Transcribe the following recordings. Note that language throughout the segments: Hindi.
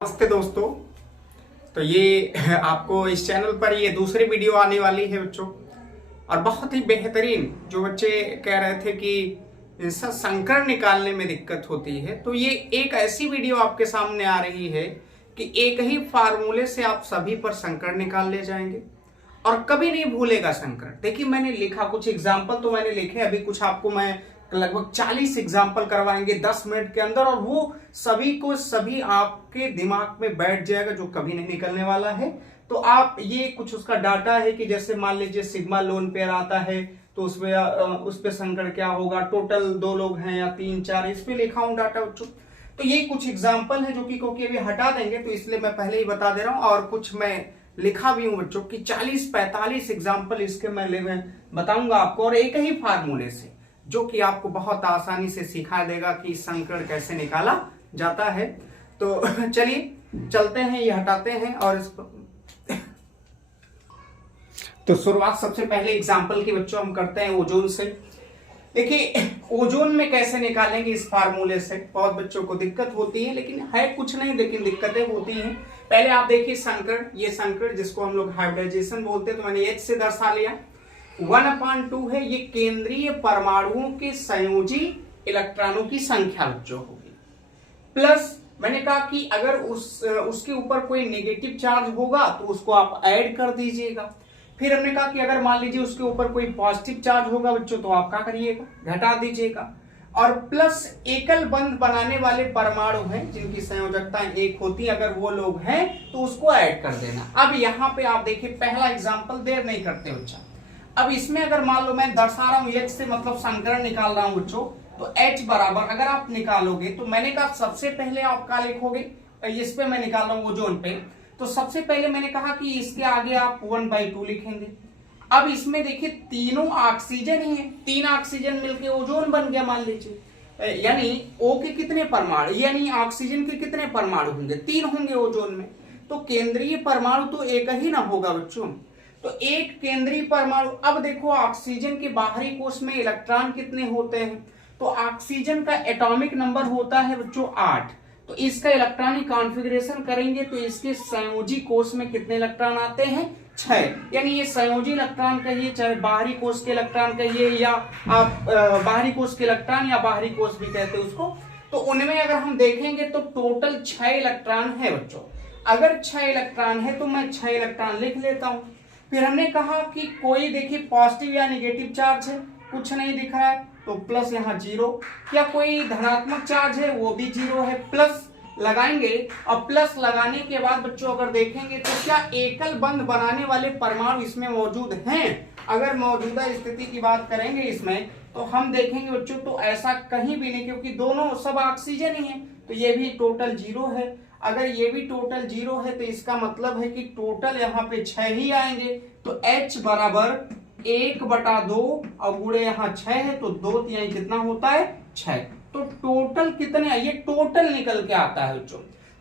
नमस्ते दोस्तों। तो ये आपको इस चैनल पर ये दूसरी वीडियो आने वाली है बच्चों, और बहुत ही बेहतरीन। जो बच्चे कह रहे थे कि इसका संकर निकालने में दिक्कत होती है, तो ये एक ऐसी वीडियो आपके सामने आ रही है कि एक ही फार्मूले से आप सभी पर संकर निकाल ले जाएंगे और कभी नहीं भूलेगा संकर। देखिए, मैंने लिखा कुछ एग्जाम्पल तो मैंने लिखे, अभी कुछ आपको मैं लगभग 40 एग्जाम्पल करवाएंगे 10 मिनट के अंदर, और वो सभी को सभी आपके दिमाग में बैठ जाएगा, जो कभी नहीं निकलने वाला है। तो आप ये कुछ उसका डाटा है कि जैसे मान लीजिए सिग्मा लोन पेयर आता है तो उस पे संकर क्या होगा, टोटल 2 लोग हैं या 3 4, इस पे लिखा हूं डाटा बच्चों। तो ये कुछ एग्जाम्पल है जो कि क्योंकि अभी हटा देंगे तो इसलिए मैं पहले ही बता दे रहा हूं, और कुछ मैं लिखा भी हूं बच्चों कि 40-45 एग्जाम्पल इसके मैं बताऊंगा आपको, और एक ही फार्मूले से, जो कि आपको बहुत आसानी से सिखा देगा कि संकर कैसे निकाला जाता है। तो चलिए चलते हैं, ये हटाते हैं और तो शुरुआत सबसे पहले एग्जाम्पल की बच्चों हम करते हैं ओजोन से। देखिए, ओजोन में कैसे निकालेंगे इस फार्मूले से, बहुत बच्चों को दिक्कत होती है, लेकिन है कुछ नहीं, लेकिन दिक्कतें होती हैं। पहले आप देखिए संकर, ये संकर जिसको हम लोग हाइब्रिडाइजेशन बोलते हैं, तो मैंने H से दर्शा लिया। 1/2 है, ये केंद्रीय परमाणुओं के संयोजी इलेक्ट्रॉनों की संख्या बच्चों होगी, प्लस मैंने कहा कि अगर उसके ऊपर कोई नेगेटिव चार्ज होगा तो उसको आप ऐड कर दीजिएगा। फिर हमने कहा कि अगर मान लीजिए उसके ऊपर कोई पॉजिटिव चार्ज होगा बच्चों, तो आप क्या करिएगा, घटा दीजिएगा। और प्लस एकल बंध बनाने वाले परमाणु हैं जिनकी संयोजकता 1 होती है, अगर वो लोग हैं तो उसको ऐड कर देना। अब यहाँ पे आप देखिए पहला एग्जाम्पल, देर नहीं करते बच्चा। अब इसमें अगर मान लो मैं दर्शा रहा हूं H से, मतलब संकरण निकाल रहा हूं बच्चों, तो H बराबर अगर आप निकालोगे तो मैंने कहा सबसे पहले आप क्या लिखोगे, इस पे मैं निकाल रहा हूं ओजोन पे, तो सबसे पहले मैंने कहा कि इसके आगे आप 1/2 लिखेंगे। अब इसमें देखिए तीनों ऑक्सीजन ही है, 3 ऑक्सीजन मिलके ओजोन बन गया मान लीजिए, यानी O के कितने परमाणु, यानी ऑक्सीजन के कितने परमाणु होंगे, 3 होंगे ओजोन में। तो केंद्रीय परमाणु तो एक ही ना होगा बच्चों, तो एक केंद्रीय परमाणु। अब देखो ऑक्सीजन के बाहरी कोश में इलेक्ट्रॉन कितने होते हैं, तो ऑक्सीजन का एटॉमिक नंबर होता है बच्चों 8। तो इसका इलेक्ट्रॉनिक कॉन्फ़िगरेशन करेंगे तो इसके संयोजी कोश में कितने इलेक्ट्रॉन आते हैं, 6। यानी ये संयोजी इलेक्ट्रॉन कहिए, चाहे बाहरी कोश के इलेक्ट्रॉन कहिए, या आप बाहरी कोश के इलेक्ट्रॉन या बाहरी कोश भी कहते हैं उसको। तो उनमें अगर हम देखेंगे तो टोटल 6 इलेक्ट्रॉन है बच्चों। अगर 6 इलेक्ट्रॉन है तो मैं 6 इलेक्ट्रॉन लिख लेता हूं। फिर हमने कहा कि कोई देखिए पॉजिटिव या नेगेटिव चार्ज है, कुछ नहीं दिख रहा है, तो प्लस यहाँ 0। क्या कोई धनात्मक चार्ज है, वो भी 0 है, प्लस लगाएंगे। और प्लस लगाने के बाद बच्चों अगर देखेंगे तो क्या एकल बंध बनाने वाले परमाणु इसमें मौजूद हैं। अगर मौजूदा स्थिति की बात करेंगे इसमें, तो हम देखेंगे बच्चों तो ऐसा कहीं भी नहीं, क्योंकि दोनों सब ऑक्सीजन ही है, तो ये भी टोटल 0 है। अगर ये भी टोटल 0 है तो इसका मतलब है कि टोटल यहाँ पे 6 ही आएंगे। तो H बराबर 1/2 और गुणे यहाँ 6 है, तो 2 तिहाई कितना होता है, 6। तो टोटल कितने, ये टोटल निकल के आता है बच्चों।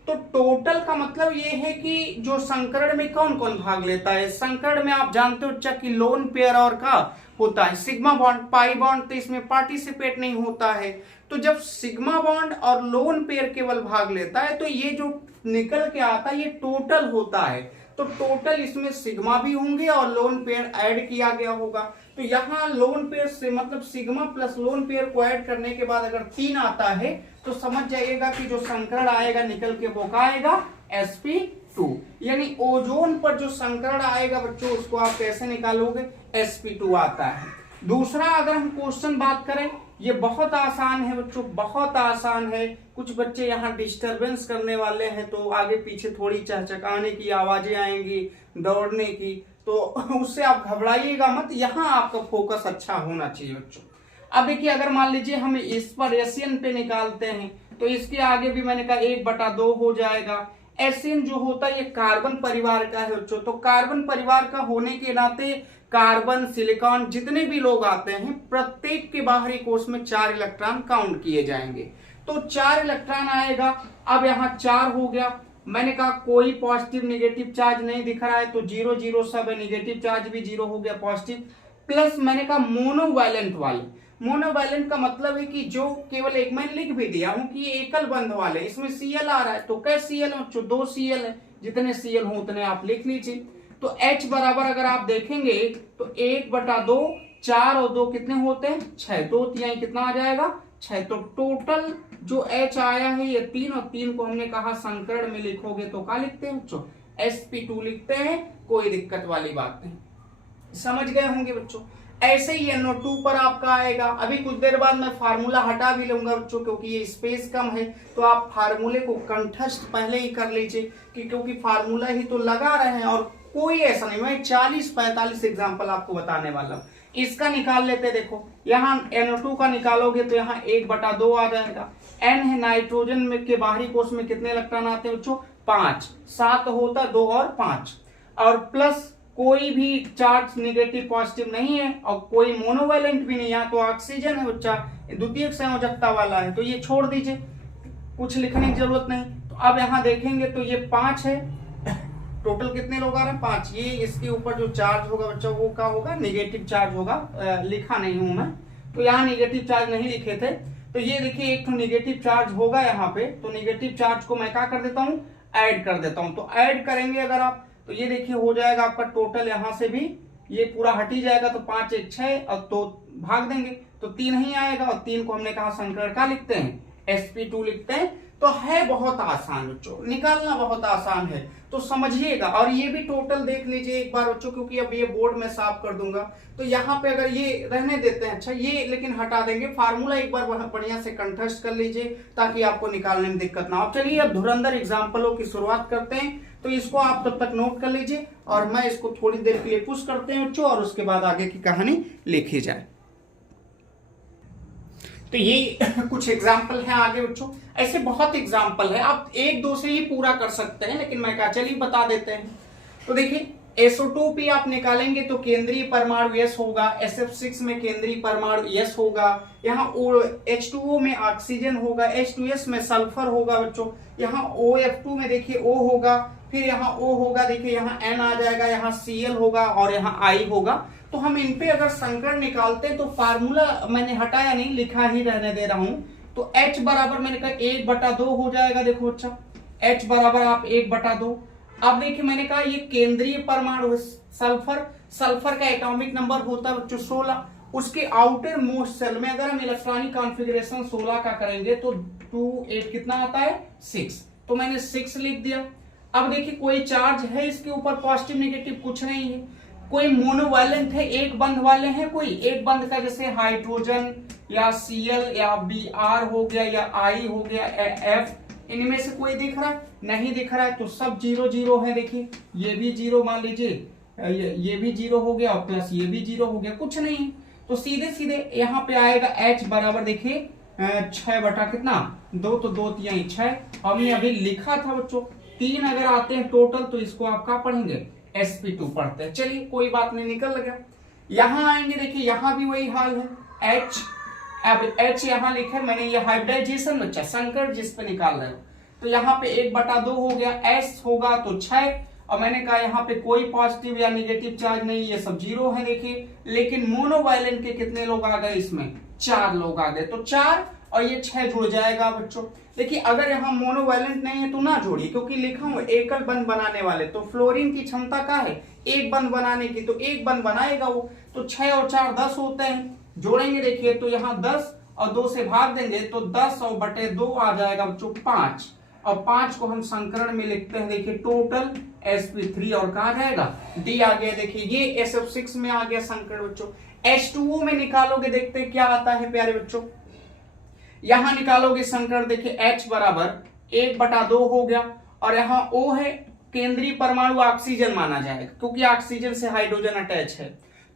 तो टोटल का मतलब ये है कि जो संकरण में कौन कौन भाग लेता है। संकरण में आप जानते हो बच्चा कि लोन पेयर और का होता है सिग्मा बॉन्ड, पाई बॉन्ड तो इसमें पार्टिसिपेट नहीं होता है। तो जब सिग्मा बॉन्ड और लोन पेयर केवल भाग लेता है तो ये जो निकल के आता है ये टोटल होता है। तो टोटल इसमें सिग्मा भी होंगे और लोन पेयर ऐड किया गया होगा। तो यहाँ लोन पेयर से मतलब सिग्मा प्लस लोन पेयर को ऐड करने के बाद अगर 3 आता है तो समझ जाइएगा कि जो संकरण आएगा निकल के वो क्या आएगा, sp2। यानी ओजोन पर जो संकरण आएगा बच्चों उसको आप कैसे निकालोगे, sp2 आता है। दूसरा अगर हम क्वेश्चन बात करें, ये बहुत आसान है बच्चों, बहुत आसान है। कुछ बच्चे यहाँ डिस्टरबेंस करने वाले हैं तो आगे पीछे थोड़ी चहचकाने की आवाजें आएंगी, दौड़ने की, तो उससे आप घबराइएगा मत, यहाँ आपका फोकस अच्छा होना चाहिए बच्चों। अब देखिए अगर मान लीजिए हम इस पर एशियन पे निकालते हैं तो इसके आगे भी मैंने कहा 1/2 हो जाएगा। एशियन जो होता है ये कार्बन परिवार का है बच्चों, तो कार्बन परिवार का होने के नाते कार्बन, सिलिकॉन जितने भी लोग आते हैं प्रत्येक के बाहरी कोश में 4 इलेक्ट्रॉन काउंट किए जाएंगे, तो 4 इलेक्ट्रॉन आएगा। अब यहाँ 4 हो गया, मैंने कहा कोई पॉजिटिव नेगेटिव चार्ज नहीं दिख रहा है तो 0 0 सब है, नेगेटिव चार्ज भी 0 हो गया, पॉजिटिव। प्लस मैंने कहा मोनोवैलेंट वाले, मोनोवैलेंट का मतलब है कि जो केवल एक, मैंने लिख भी दिया हूं कि ये एकल बंध वाले, इसमें Cl आ रहा है तो कै Cl है बच्चों, 2 Cl है, जितने Cl हो उतने आप लिख लीजिए। तो H बराबर अगर आप देखेंगे तो 1/2, 4 और 2 कितने होते हैं 6, 2 तिहाई कितना आ जाएगा 6। तो टोटल जो H आया है ये 3, और 3 को हमने कहा संकरण में लिखोगे तो क्या लिखते हैं बच्चों, sp2 लिखते हैं, कोई दिक्कत वाली बात नहीं, समझ गए होंगे बच्चों। ऐसे ही NO2 पर आपका आएगा। अभी कुछ देर बाद मैं फार्मूला हटा भी लूंगा बच्चों, क्योंकि ये स्पेस कम है, तो आप फार्मूले को कंठस्थ पहले ही कर लीजिए कि क्योंकि फार्मूला ही तो लगा रहे हैं, और कोई ऐसा नहीं, मैं 40-45 एग्जाम्पल आपको बताने वाला हूं। इसका निकाल लेते, देखो यहाँ NO2 का निकालोगे तो यहाँ 1/2 आ जाएगा। N है नाइट्रोजन में के बाहरी कोष में कितने इलेक्ट्रॉन आते हैं बच्चों 5, 7 होता 2 और 5, और प्लस कोई भी चार्ज नेगेटिव पॉजिटिव नहीं है, और कोई मोनोवैलेंट भी नहीं है, तो ऑक्सीजन है बच्चा, द्वितीयक संयोजकता वाला है, तो ये छोड़ दीजिए, कुछ लिखने की जरूरत नहीं। तो अब यहाँ देखेंगे तो ये 5 है, टोटल कितने लोग आ रहे हैं 5, ये इसके ऊपर जो चार्ज होगा बच्चा वो क्या होगा नेगेटिव चार्ज होगा, लिखा नहीं हूं मैं, तो यहाँ नेगेटिव चार्ज नहीं लिखे थे, तो ये देखिए एक तो नेगेटिव चार्ज होगा यहाँ पे, तो नेगेटिव चार्ज को मैं क्या कर देता हूँ ऐड कर देता हूँ। तो ऐड करेंगे अगर आप तो ये देखिए हो जाएगा आपका टोटल, यहां से भी ये पूरा हट ही जाएगा, तो 5 1 6 और तो भाग देंगे तो 3 ही आएगा, और 3 को हमने कहा संकरण का लिखते हैं sp2 लिखते हैं। तो है बहुत आसान बच्चों, निकालना बहुत आसान है, तो समझिएगा। और ये भी टोटल देख लीजिए एक बार बच्चों, क्योंकि अब ये बोर्ड में साफ कर दूंगा, तो यहाँ पे अगर ये रहने देते हैं, अच्छा ये लेकिन हटा देंगे, फार्मूला एक बार बढ़िया से कंठस्थ कर लीजिए ताकि आपको निकालने में दिक्कत ना हो। चलिए अब धुरंधर एग्जाम्पलों की शुरुआत करते हैं, तो इसको आप तब तक नोट कर लीजिए, और मैं इसको थोड़ी देर के लिए पुश करते हैं बच्चों, और उसके बाद आगे की कहानी लिखी जाए। तो ये कुछ एग्जाम्पल हैं आगे बच्चों, ऐसे बहुत एग्जाम्पल है, आप 1-2 से ही पूरा कर सकते हैं, लेकिन मैं क्या चलिए बता देते हैं। तो देखिए SO2P आप निकालेंगे तो केंद्रीय परमाणु S होगा, SF6 में केंद्रीय परमाणु S होगा, यहाँ H2O में ऑक्सीजन होगा, H2S में सल्फर होगा बच्चों, यहाँ OF2 में देखिए O होगा, फिर यहाँ O होगा, देखिए यहाँ N आ जाएगा, यहाँ Cl होगा और यहाँ I होगा। तो हम इन पे अगर संकरण निकालते हैं तो फार्मूला मैंने हटाया नहीं, लिखा ही रहने दे रहा हूं। तो H बराबर मैंने कहा 1/2 हो जाएगा, देखो अच्छा H बराबर आप 1/2। अब देखिए मैंने कहा ये केंद्रीय परमाणु सल्फर, सल्फर का एटॉमिक नंबर होता है बच्चों 16, उसके आउटर मोस्ट सेल में अगर हम इलेक्ट्रॉनिक कॉन्फ़िगरेशन 16 का करेंगे तो 2 8 कितना आता है 6, तो मैंने 6 लिख दिया। अब देखिए कोई चार्ज है इसके ऊपर, पॉजिटिव नेगेटिव कुछ नहीं है, कोई मोनोवैलेंट है, एक बंध वाले हैं, कोई एक बंध का जैसे हाइड्रोजन या Cl या Br हो गया या I हो गया F, इनमें से कोई दिख रहा है नहीं दिख रहा है, तो सब 0 0 है। देखिए ये भी 0 मान लीजिए, ये भी 0 हो गया और प्लस ये भी 0 हो गया, कुछ नहीं है, तो सीधे सीधे यहाँ पे आएगा H बराबर देखिए 6 बटा कितना 2, तो 2 तिहाई 6, हमने अभी लिखा था बच्चों 3 अगर आते हैं टोटल तो इसको आप क्या पढ़ेंगे sp2 पढ़ते हैं। चलिए कोई बात नहीं, निकल गया। यहां आएंगे देखिए यहाँ भी वही हाल है H, अब H यहाँ लिखे मैंने, ये हाइब्रिडाइजेशन बच्चा संकर जिस पे निकाल रहे हो, तो यहाँ पे 1/2 हो गया, S होगा तो 6, और मैंने कहा यहाँ पे कोई पॉजिटिव या नेगेटिव चार्ज नहीं, ये सब 0 है देखिए। लेकिन मोनोवैलेंट के कितने लोग आ गए इसमें 4 लोग आ गए, तो 4 और ये 6 जुड़ जाएगा बच्चों। देखिए अगर यहाँ मोनोवैलेंट नहीं है तो ना जोड़िए, क्योंकि लिखा हूं एकल बंध बनाने वाले, तो फ्लोरीन की क्षमता क्या है एक बंध बनाने की, तो एक बंध बनाएगा वो, तो 6 और 4 10 होते हैं, जोड़ेंगे देखिए तो यहाँ 10 और 2 से भाग देंगे तो 10 और बटे 2 आ जाएगा बच्चों 5, और 5 को हम संकरण में लिखते हैं देखिए टोटल sp3, और कहा जाएगा D आ गया। देखिए ये SF6 में आ गया संकरण बच्चों। H2O में निकालोगे देखते हैं क्या आता है प्यारे बच्चों, यहां निकालोगे संकरण देखिए H बराबर 1/2 हो गया, और यहाँ O है केंद्रीय परमाणु ऑक्सीजन माना जाएगा क्योंकि ऑक्सीजन से हाइड्रोजन अटैच है,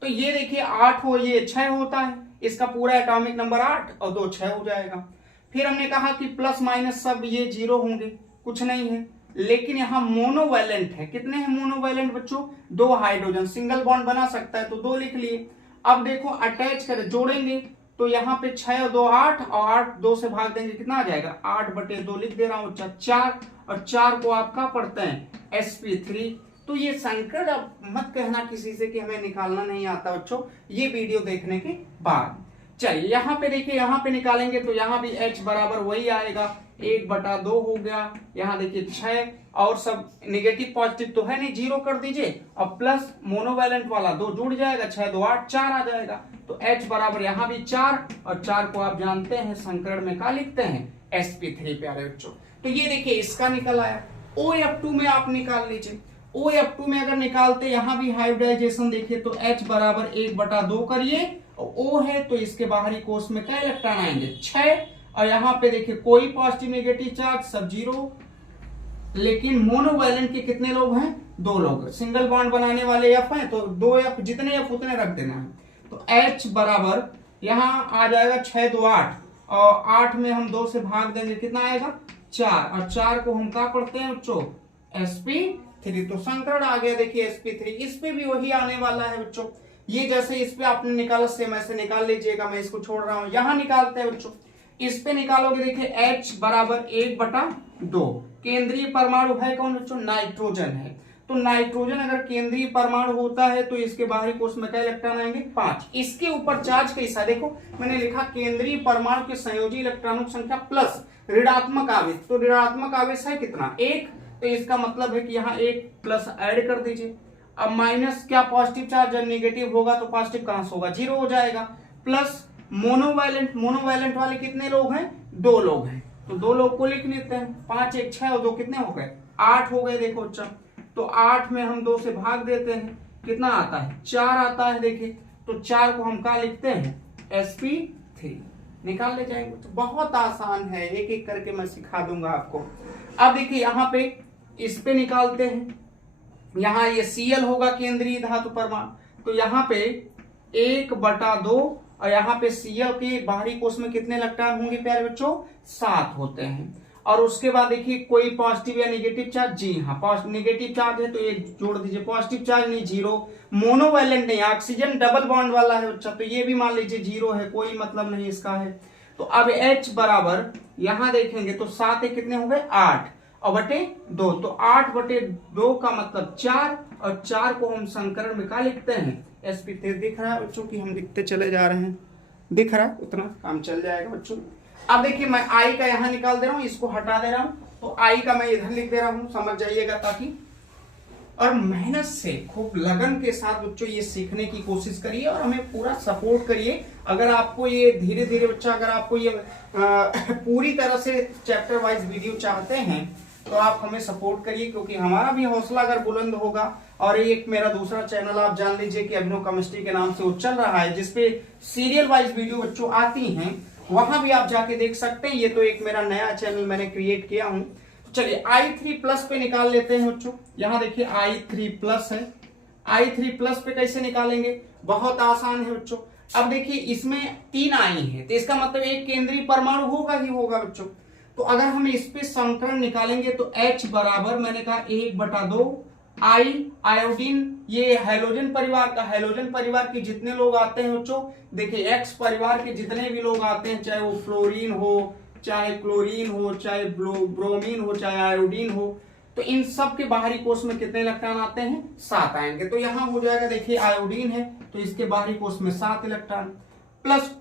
तो ये देखिए 8 हो ये 6 होता है, इसका पूरा एटॉमिक नंबर 8 और 2 6 हो जाएगा। फिर हमने कहा कि प्लस माइनस सब ये 0 होंगे, कुछ नहीं है, लेकिन यहाँ मोनोवैलेंट है, कितने हैं मोनोवैलेंट बच्चों 2 हाइड्रोजन, सिंगल बॉन्ड बना सकता है तो 2 लिख लिए। अब देखो अटैच कर जोड़ेंगे तो यहाँ पे 6 और 2 8, और 8 2 से भाग देंगे कितना आ जाएगा 8/2 लिख दे रहा हूं 4, और 4 को आप क्या पढ़ते हैं sp3। तो ये संकरण अब मत कहना किसी से कि हमें निकालना नहीं आता बच्चों, ये वीडियो देखने के बाद। चलिए यहाँ पे देखिए, यहाँ पे निकालेंगे तो यहाँ भी H बराबर वही आएगा, 1/2 हो गया। यहाँ देखिए 6 और सब निगेटिव पॉजिटिव तो है नहीं, 0 कर दीजिए और प्लस मोनोवैलेंट वाला 2 जुड़ जाएगा, 6 2 8 4 आ जाएगा। तो H बराबर यहाँ भी 4 और 4 को आप जानते हैं संकरण में क्या लिखते हैं, sp3 प्यारे बच्चों। तो ये देखिए इसका निकल आया। OF2 में आप निकाल लीजिए, OF2 में अगर निकालते यहाँ भी हाइब्रिडाइजेशन देखिए तो H बराबर 1/2 करिए और O है तो इसके बाहरी कोष में क्या इलेक्ट्रॉन आएंगे, 6 और यहाँ पे देखिए कोई पॉजिटिव नेगेटिव चार्ज सब 0, लेकिन मोनोवैलेंट के कितने लोग हैं, 2 लोग। सिंगल बॉन्ड बनाने वाले F हैं तो 2 F, जितने F उतने रख देना है। तो H बराबर यहाँ आ जाएगा 6 2 8 और 8 में हम 2 से भाग देंगे, कितना आएगा 4 और 4 को हम क्या पढ़ते हैं बच्चों, sp3। तो संकरण आ गया देखिए sp3। इस पे भी वही आने वाला है बच्चों, ये जैसे इस पे आपने निकाला सेम ऐसे निकाल लीजिएगा, मैं इसको छोड़ रहा हूं। यहां निकालते हैं बच्चों, इस पे निकालोगे देखिए H बराबर 1/2। केंद्रीय परमाणु है कौन बच्चों, नाइट्रोजन है। तो नाइट्रोजन अगर केंद्रीय परमाणु होता है तो इसके बाहरी कोष में क्या इलेक्ट्रॉन आएंगे, 5। इसके ऊपर चार्ज कैसा, देखो मैंने लिखा केंद्रीय परमाणु के संयोजी इलेक्ट्रॉनों की संख्या प्लस ऋणात्मक आवेश। तो ऋणात्मक आवेश है कितना, 1, तो इसका मतलब है कि यहाँ 1 प्लस ऐड कर दीजिए। अब माइनस क्या, पॉजिटिव चार्ज जब नेगेटिव होगा तो पॉजिटिव कहां से होगा, 0 हो जाएगा। प्लस मोनोवैलेंट, मोनोवैलेंट वाले कितने लोग हैं, 2 लोग हैं, तो 2 लोग को लिख लेते हैं। 5 1 6 और 2 कितने हो गए, 8 हो गए। देखो अच्छा, तो 8 में हम 2 से भाग देते हैं, कितना आता है, 4 आता है। देखिए तो 4 को हम क्या लिखते हैं, sp3 निकाल ले जाएंगे। तो बहुत आसान है, एक एक करके मैं सिखा दूंगा आपको। अब देखिए यहाँ पे इस पे निकालते हैं, यहाँ ये Cl होगा केंद्रीय धातु परमाणु, तो यहाँ पे 1/2 और यहाँ पे Cl के बाहरी कोष में कितने इलेक्ट्रॉन होंगे प्यारे बच्चों, 7 होते हैं। और उसके बाद देखिए कोई पॉजिटिव या नेगेटिव चार्ज, जी हाँ नेगेटिव चार्ज है तो एक जोड़ दीजिए, पॉजिटिव चार्ज नहीं 0, मोनोवैलेंट नहीं, ऑक्सीजन डबल बॉन्ड वाला है बच्चा, तो ये भी मान लीजिए 0 है, कोई मतलब नहीं इसका है। तो अब H बराबर यहां देखेंगे तो 7 कितने हो गए, 8 और बटे 2, तो 8/2 का मतलब 4 और 4 को हम संकरण में क्या लिखते हैं, sp3। दिख रहा है बच्चों की हम लिखते चले जा रहे हैं, दिख रहा है, उतना काम चल जाएगा बच्चों। अब देखिए मैं I का यहां निकाल दे रहा हूं, इसको हटा दे रहा हूं, तो I का मैं इधर लिख दे रहा हूं, समझ जाइएगा ताकि। और मेहनत से खूब लगन के साथ बच्चों ये सीखने की कोशिश करिए और हमें पूरा सपोर्ट करिए। अगर आपको ये धीरे धीरे बच्चा, अगर आपको ये पूरी तरह से चैप्टर वाइज वीडियो चाहते हैं तो आप हमें सपोर्ट करिए, क्योंकि हमारा भी हौसला अगर बुलंद होगा। और एक मेरा दूसरा चैनल आप जान लीजिए कि अभिनव केमिस्ट्री के नाम से वो चल रहा है, जिसपे सीरियल वाइज वीडियो बच्चों आती हैं, वहां भी आप जाके देख सकते हैं। ये तो एक मेरा नया चैनल मैंने क्रिएट किया हूं। चलिए I3+ पे निकाल लेते हैं बच्चों। यहाँ देखिए I3+ है, I3+ पे कैसे निकालेंगे, बहुत आसान है बच्चों। अब देखिए इसमें 3 I है, तो इसका मतलब एक केंद्रीय परमाणु होगा ही होगा बच्चों। तो अगर हम इस पे संकरण निकालेंगे तो H बराबर मैंने कहा 1/2 I आयोडीन, ये हैलोजन परिवार का, हैलोजन परिवार के जितने लोग आते हैं बच्चों, देखिए X परिवार के जितने भी लोग आते हैं, चाहे वो फ्लोरीन हो, चाहे क्लोरीन हो, चाहे ब्रोमीन हो, चाहे आयोडीन हो, तो इन सब के बाहरी कोष में कितने इलेक्ट्रॉन आते हैं, 7 आएंगे। तो यहां हो जाएगा, देखिए आयोडीन है तो इसके बाहरी कोष में 7 इलेक्ट्रॉन। प्लस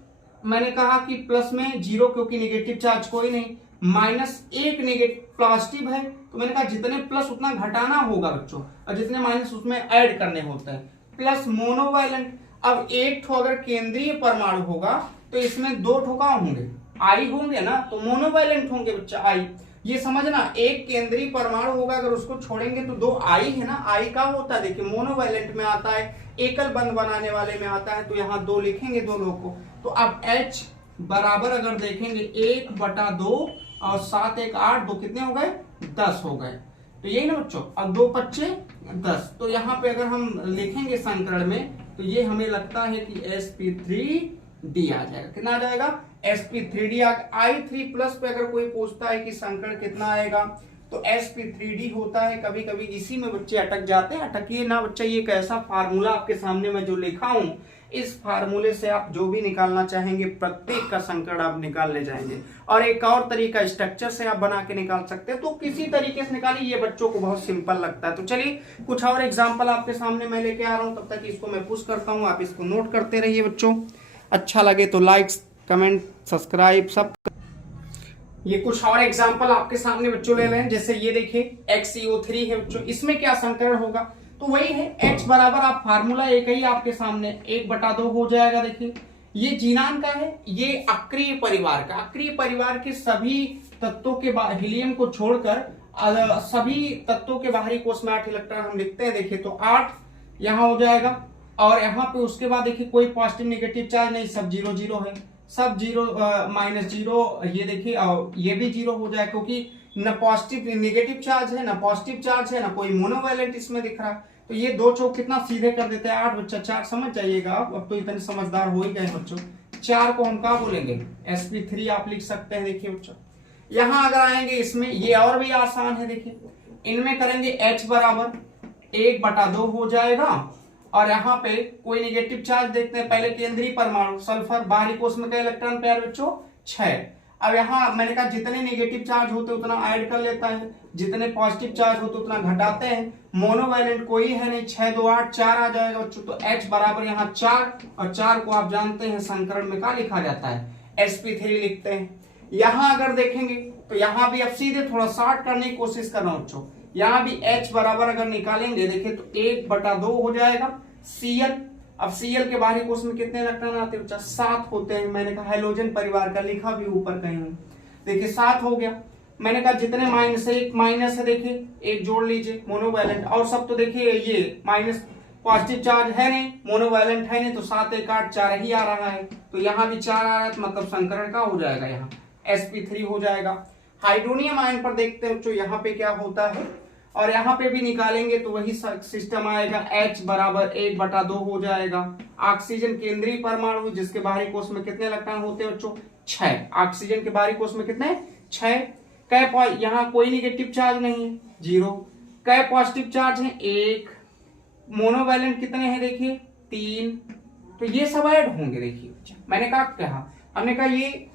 मैंने कहा कि प्लस में 0 क्योंकि नेगेटिव चार्ज कोई नहीं, -1 नेगेटिव पॉजिटिव है, तो मैंने कहा जितने प्लस उतना घटाना होगा बच्चों, और जितने माइनस उसमें ऐड करने होते हैं। प्लस मोनोवैलेंट, अब एक ठो अगर केंद्रीय परमाणु होगा तो इसमें 2 ठो का होंगे, I होंगे ना, तो मोनोवैलेंट होंगे बच्चा I। ये समझना, एक केंद्रीय परमाणु होगा अगर उसको छोड़ेंगे तो 2 I है ना, I का होता है, देखिए मोनोवैलेंट में आता है, एकल बंध बनाने वाले में आता है, तो यहाँ 2 लिखेंगे 2 लोग को। तो अब H बराबर अगर देखेंगे 1/2 और 7 1 8, 2 कितने हो गए, 10 हो गए। तो यही ना बच्चों, अब 2 5 10, तो यहाँ पे अगर हम लिखेंगे संकरण में तो ये हमें लगता है कि sp3d आ जाएगा। कितना आ जाएगा, sp3d। I3+ पे अगर कोई पूछता है कि संकरण कितना आएगा तो sp3d होता है। कभी कभी इसी में बच्चे अटक जाते हैं, अटकिए ना बच्चा, ये एक ऐसा फार्मूला आपके सामने मैं जो लिखा हूं, इस फार्मूले से आप जो भी निकालना चाहेंगे प्रत्येक का संकरण आप निकाल ले जाएंगे। और एक और तरीका स्ट्रक्चर से आप बना के निकाल सकते हैं, तो किसी तरीके से निकालिए, ये बच्चों को बहुत सिंपल लगता है। तो चलिए कुछ और एग्जांपल आपके सामने मैं लेके आ रहा हूं, तब तक इसको मैं पुश करता हूं, आप इसको नोट करते रहिए बच्चों। अच्छा लगे तो लाइक, कमेंट, सब्सक्राइब सब। ये कुछ और एग्जाम्पल आपके सामने बच्चों ले रहे हैं। जैसे ये देखिए XeO3 है बच्चों, इसमें क्या संकरण होगा, तो वही है H बराबर, आप फार्मूला एक ही आपके सामने 1/2 हो जाएगा। देखिए ये जीनान का है, ये अक्रिय परिवार का, अक्रिय परिवार के सभी तत्वों के हीलियम को छोड़कर सभी तत्वों के बाहरी कोष में 8 इलेक्ट्रॉन हम लिखते हैं। देखिए तो 8 यहां हो जाएगा, और यहाँ पे उसके बाद देखिए कोई पॉजिटिव नेगेटिव चार्ज नहीं, सब 0 0 है, सब 0 -0। ये देखिए ये भी 0 हो जाए, क्योंकि न पॉजिटिव नेगेटिव चार्ज है, न पॉजिटिव चार्ज है, न कोई मोनोवैलेंट इसमें दिख रहा है। तो ये दो चौक कितना सीधे कर देते हैं 8 बच्चा। 4 समझ जाइएगा आप, अब तो इतने समझदार हो ही गए बच्चों। 4 को हम क्या बोलेंगे, sp3 आप लिख सकते हैं। देखिए बच्चों यहां अगर आएंगे इसमें, ये और भी आसान है। देखिए इनमें करेंगे H बराबर 1/2 हो जाएगा, और यहाँ पे कोई नेगेटिव चार्ज देखते हैं। पहले केंद्रीय परमाणु सल्फर, बाहरी कोष में क्या इलेक्ट्रॉन पेयर बच्चों 6। अब यहाँ मैंने कहा जितने नेगेटिव चार्ज होते उतना ऐड कर लेता है, जितने पॉजिटिव चार्ज होते उतना घटाते हैं। मोनोवैलेंट कोई है नहीं, 6 2 8 4 आ जाएगा बच्चों। तो H बराबर यहाँ 4, और 4 को आप जानते हैं संकरण में क्या लिखा जाता है, sp3 लिखते हैं। यहाँ अगर देखेंगे तो यहाँ भी अब सीधे थोड़ा शॉर्ट करने की कोशिश कर रहा हूं बच्चों। यहाँ भी H बराबर अगर निकालेंगे देखिए तो 1/2 हो जाएगा। Cl, अब Cl के बाहरी कोष में कितने इलेक्ट्रॉन आते हैं बच्चा, 7 होते हैं। मैंने कहा हाइड्रोजन परिवार का, लिखा भी ऊपर कहीं हूं। देखिए 7 हो गया। मैंने कहा जितने -1 माइनस है, देखिए 1 जोड़ लीजिए मोनोवैलेंट, और सब तो देखिए ये माइनस पॉजिटिव चार्ज है नहीं, मोनोवैलेंट है नहीं, तो 7 1 8 4 ही आ रहा है। तो यहाँ भी 4 आ रहा है, तो मतलब संकरण का हो जाएगा, यहाँ sp3 हो जाएगा। हाइड्रोनियम आयन पर देखते हैं बच्चों यहाँ पे क्या होता है, और यहाँ पे भी निकालेंगे तो वही सिस्टम आएगा। H बराबर 1/2 हो जाएगा। ऑक्सीजन केंद्रीय परमाणु, जिसके बाहरी कोष में कितने इलेक्ट्रॉन होते हैं बच्चों, 6। ऑक्सीजन के बाहरी कोष में कितने, 6। कै यहाँ कोई निगेटिव चार्ज नहीं है, 0। कै पॉजिटिव चार्ज है, 1। मोनोवैलेंट कितने हैं देखिए, 3। तो ये सब ऐड होंगे। देखिए मैंने कहा हमने कहा ये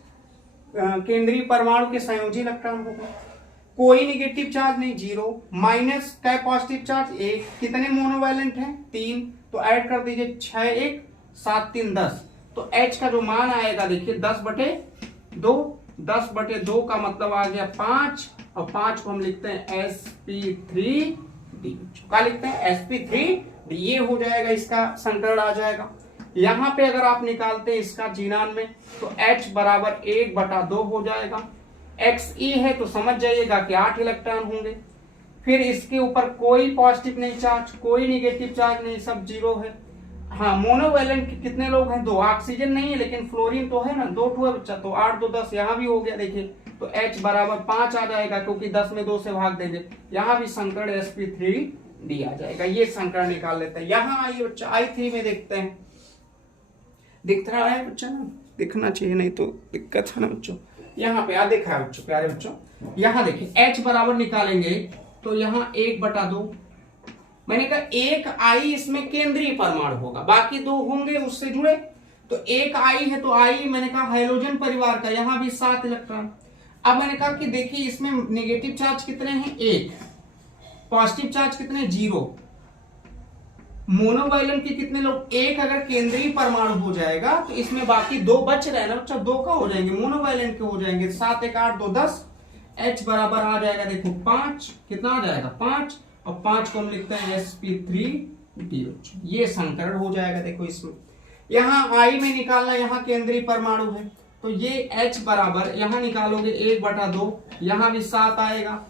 केंद्रीय परमाणु के संयोजी इलेक्ट्रॉन होगा। कोई नेगेटिव चार्ज नहीं, 0। माइनस कै पॉजिटिव चार्ज, 1। कितने मोनोवैलेंट हैं, 3। तो ऐड कर दीजिए 6 1 7 3 10। तो H का जो मान आएगा देखिए 10/2। 10/2 का मतलब आ गया 5, और 5 को हम लिखते हैं sp3d। क्या लिखते हैं, sp3d। ये हो जाएगा, इसका संकरण आ जाएगा। यहां पे अगर आप निकालते हैं इसका जीनान में, तो H बराबर 1/2 हो जाएगा। Xe है तो समझ जाइएगा कि 8 इलेक्ट्रॉन होंगे। फिर इसके ऊपर कोई पॉजिटिव नहीं चार्ज, कोई नेगेटिव चार्ज नहीं, सब 0 है। हाँ मोनोवैलेंट कितने लोग हैं, 2। ऑक्सीजन नहीं है लेकिन फ्लोरीन तो है ना, 2 है बच्चा, तो 8 2 10 यहाँ भी हो गया। देखिए तो H बराबर 5 आ जाएगा, क्योंकि 10 में 2 से भाग देंगे। यहाँ भी संकरण sp3d आ जाएगा। ये संकरण निकाल लेते हैं। यहाँ आइए बच्चा I3 में देखते हैं। दिख रहा है बच्चा ना, दिखना चाहिए, नहीं तो दिक्कत है ना बच्चों। यहाँ पे दिख रहा है बच्चों, प्यारे बच्चों। यहाँ देखिए H बराबर निकालेंगे तो यहाँ 1/2। मैंने कहा 1 I इसमें केंद्रीय परमाणु होगा, बाकी 2 होंगे उससे जुड़े। तो 1 I है तो I मैंने कहा हाइड्रोजन परिवार का, यहाँ भी 7 इलेक्ट्रॉन। अब मैंने कहा कि देखिए इसमें नेगेटिव चार्ज कितने हैं, 1। पॉजिटिव चार्ज कितने, 0। मोनोवैलेंट के कितने लोग, 1 अगर केंद्रीय परमाणु हो जाएगा तो इसमें बाकी 2 बच रहे ना बच्चा, 2 का हो जाएंगे, मोनोवैलेंट के हो जाएंगे। 7 1 8 2 10। H बराबर आ जाएगा देखो 5। कितना आ जाएगा, 5, और 5 को हम लिखते हैं sp3d। ये संकरण हो जाएगा। देखो इसमें यहाँ I में निकालना, यहाँ केंद्रीय परमाणु है, तो ये H बराबर यहाँ निकालोगे 1/2, यहाँ भी 7 आएगा।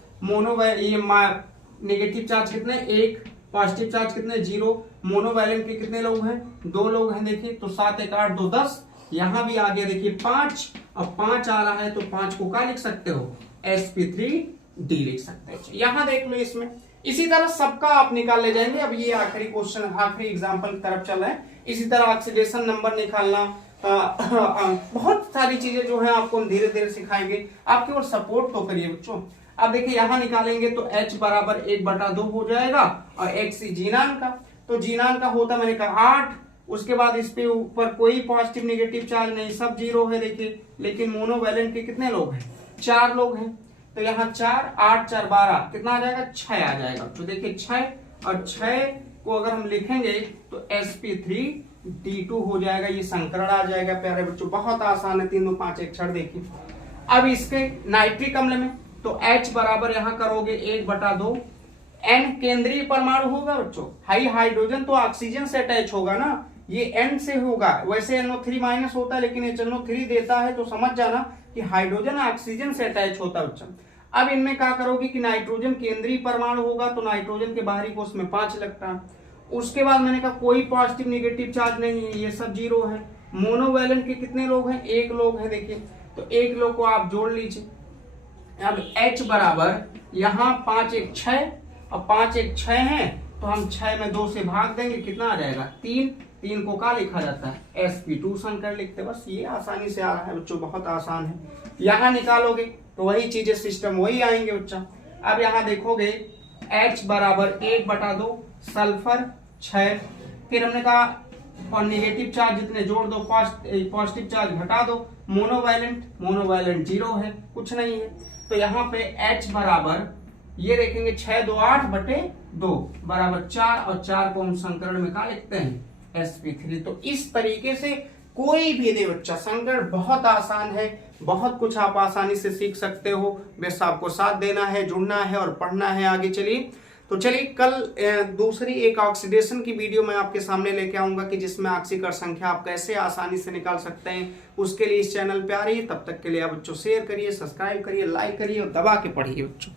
नेगेटिव चार्ज कितने, 1। पॉजिटिव चार्ज कितने, 0। मोनोवैलेंट के कितने लोग हैं, 2 लोग हैं। देखिए तो 7 1 8 2 10। यहाँ भी आ गया देखिए 5, अब 5 आ रहा है तो 5 को क्या लिख सकते हो, sp3d लिख सकते हो। यहाँ देख लो इसमें इसी तरह सबका आप निकाल ले जाएंगे। अब ये आखिरी क्वेश्चन, आखिरी एग्जाम्पल की तरफ चल रहे हैं। इसी तरह ऑक्सीडेशन नंबर निकालना, बहुत सारी चीजें जो है आपको हम धीरे धीरे सिखाएंगे। आप केवल सपोर्ट तो करिए बच्चों। अब देखिए यहाँ निकालेंगे तो H बराबर 1/2 हो जाएगा, और Xe जीनान का, तो जीनान का होता मैंने कहा 8। उसके बाद इस पे ऊपर कोई पॉजिटिव नेगेटिव चार्ज नहीं, सब 0 है। देखिए लेकिन मोनोवैलेंट के कितने लोग हैं, 4 लोग हैं। तो यहाँ 4 8 4 12 कितना आ जाएगा, 6 आ जाएगा। तो देखिए 6, और 6 को अगर हम लिखेंगे तो sp3 T2 हो जाएगा, ये संकरण आ जाएगा प्यारे बच्चों। बहुत आसान है, 3 2 5 1 6 देखिए। अब इसके नाइट्रिक अम्ल में तो H बराबर यहाँ करोगे 1/2, N केंद्रीय परमाणु होगा बच्चों, हाई हाइड्रोजन तो ऑक्सीजन से अटैच होगा ना, ये N से होगा। वैसे NO3 माइनस होता है लेकिन HNO3 देता है, तो समझ जाना कि हाइड्रोजन ऑक्सीजन से अटैच होता है बच्चा। अब इनमें क्या करोगे कि नाइट्रोजन केंद्रीय परमाणु होगा तो नाइट्रोजन के बाहरी कोष में 5 इलेक्ट्रॉन। उसके बाद मैंने कहा कोई पॉजिटिव निगेटिव चार्ज नहीं है, ये सब 0 है। मोनोवैलेंट के कितने लोग हैं? 1 लोग है, देखिए तो 1 लोग को आप जोड़ लीजिए। अब H बराबर यहाँ 5 1 6 और 5 1 6 है तो हम 6 में 2 से भाग देंगे, कितना आ जाएगा 3। 3 को क्या लिखा जाता है? sp2 संकर लिखते हैं। बस ये आसानी से आ रहा है बच्चों, बहुत आसान है। यहाँ निकालोगे तो वही चीजें सिस्टम वही आएंगे बच्चा। अब यहाँ देखोगे H बराबर 1/2 सल्फर 6, फिर हमने कहा और निगेटिव चार्ज जितने जोड़ दो, पॉजिटिव चार्ज घटा दो। मोनोवैलेंट 0 है, कुछ नहीं है। तो यहाँ पे H बराबर ये देखेंगे 6 2 8/2 बराबर 4, और 4 को हम संकरण में क्या लिखते हैं? sp3। तो इस तरीके से कोई भी दे बच्चा, संकरण बहुत आसान है, बहुत कुछ आप आसानी से सीख सकते हो। बस आपको साथ देना है, जुड़ना है और पढ़ना है आगे। चलिए तो चलिए कल दूसरी एक ऑक्सीडेशन की वीडियो मैं आपके सामने लेके आऊंगा कि जिसमें ऑक्सीकरण संख्या आप कैसे आसानी से निकाल सकते हैं। उसके लिए इस चैनल पे आ रही है। तब तक के लिए आप बच्चों शेयर करिए, सब्सक्राइब करिए, लाइक करिए और दबा के पढ़िए बच्चों।